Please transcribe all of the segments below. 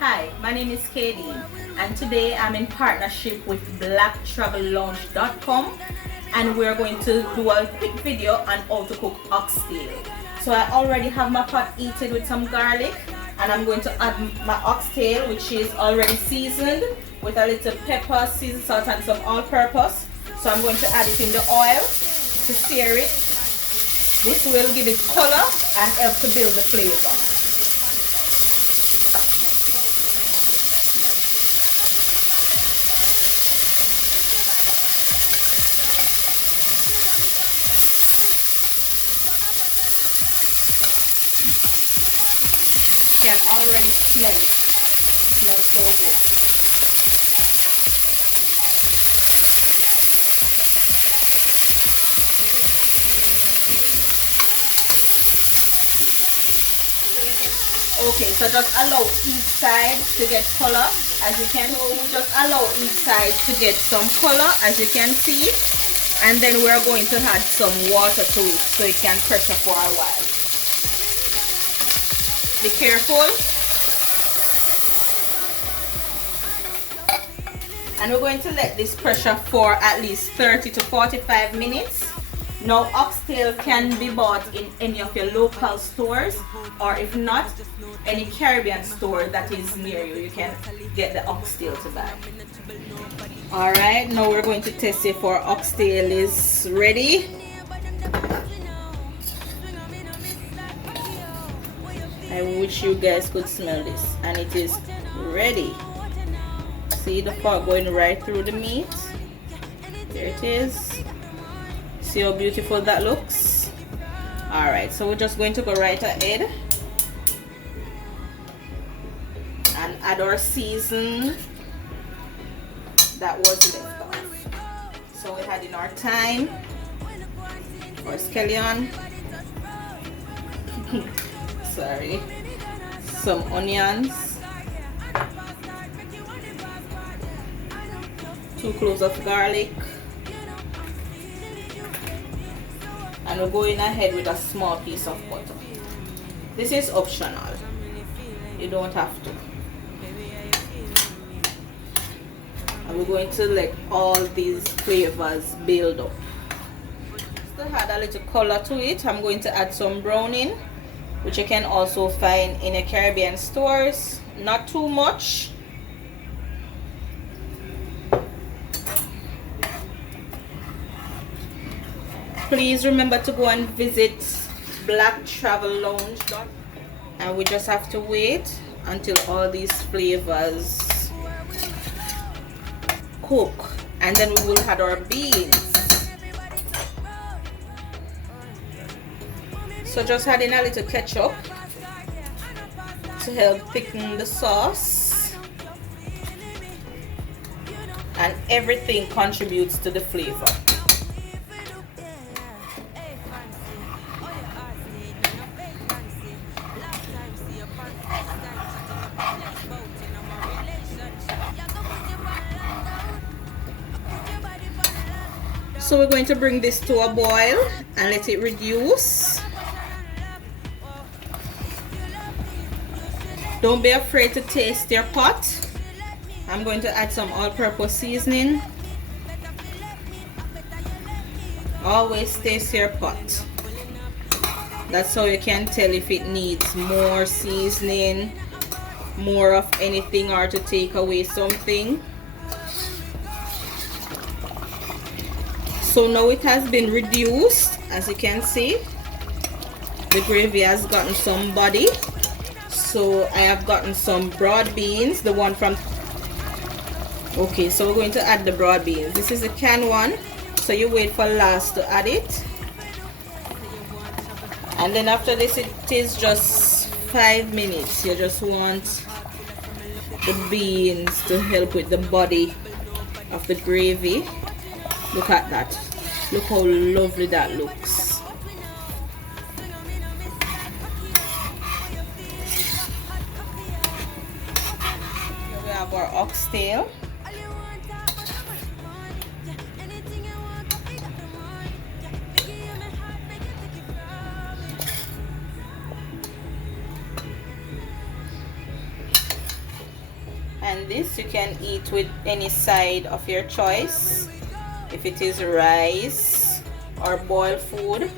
Hi, my name is Katie, and today I'm in partnership with BlackTravelLounge.com, and we're going to do a quick video on how to cook oxtail. So I already have my pot heated with some garlic, and I'm going to add my oxtail, which is already seasoned with a little pepper, seasoned salt, and some all-purpose. So I'm going to add it in the oil to sear it. This will give it color and help to build the flavor. You can already smell it. It smells so good. Okay, so just allow each side to get color. As you can see, just allow each side to get some color, as you can see. And then we're going to add some water to it so it can pressure for a while. Be careful. And we're going to let this pressure for at least 30 to 45 minutes. Now, oxtail can be bought in any of your local stores, or if not, any Caribbean store that is near you. You can get the oxtail to buy. Alright, now we're going to test if our oxtail is ready. I wish you guys could smell this, and it is ready. See the fat going right through the meat. There it is. See how beautiful that looks. Alright, so we're just going to go right ahead and add our season that was left off. So we had in our thyme, our scallion, sorry, some onions, 2 cloves of garlic, and we're going ahead with a small piece of butter. This is optional, you don't have to. And we're going to let all these flavors build up. To add a little color to it, I'm going to add some browning, which you can also find in your Caribbean stores. Not too much. Please remember to go and visit Black Travel Lounge, and we just have to wait until all these flavors cook, and then we will add our beans. So just adding a little ketchup to help thicken the sauce, and everything contributes to the flavor. So we're going to bring this to a boil and let it reduce. Don't be afraid to taste your pot. I'm going to add some all-purpose seasoning. Always taste your pot. That's how you can tell if it needs more seasoning, more of anything, or to take away something. So now it has been reduced. As you can see, the gravy has gotten some body. So I have gotten some broad beans, the one from... Okay, so we're going to add the broad beans. This is the canned one, so you wait for last to add it. And then after this, it is just 5 minutes. You just want the beans to help with the body of the gravy. Look at that. Look how lovely that looks. Here we have our oxtail. And this you can eat with any side of your choice, if it is rice or boiled food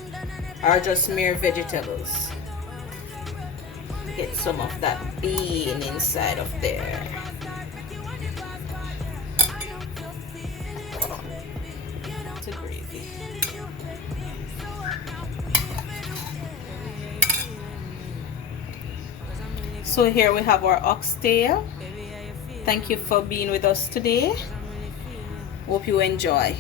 or just mere vegetables. Get some of that bean inside of there. To gravy. So here we have our oxtail. Thank you for being with us today. Hope you enjoy.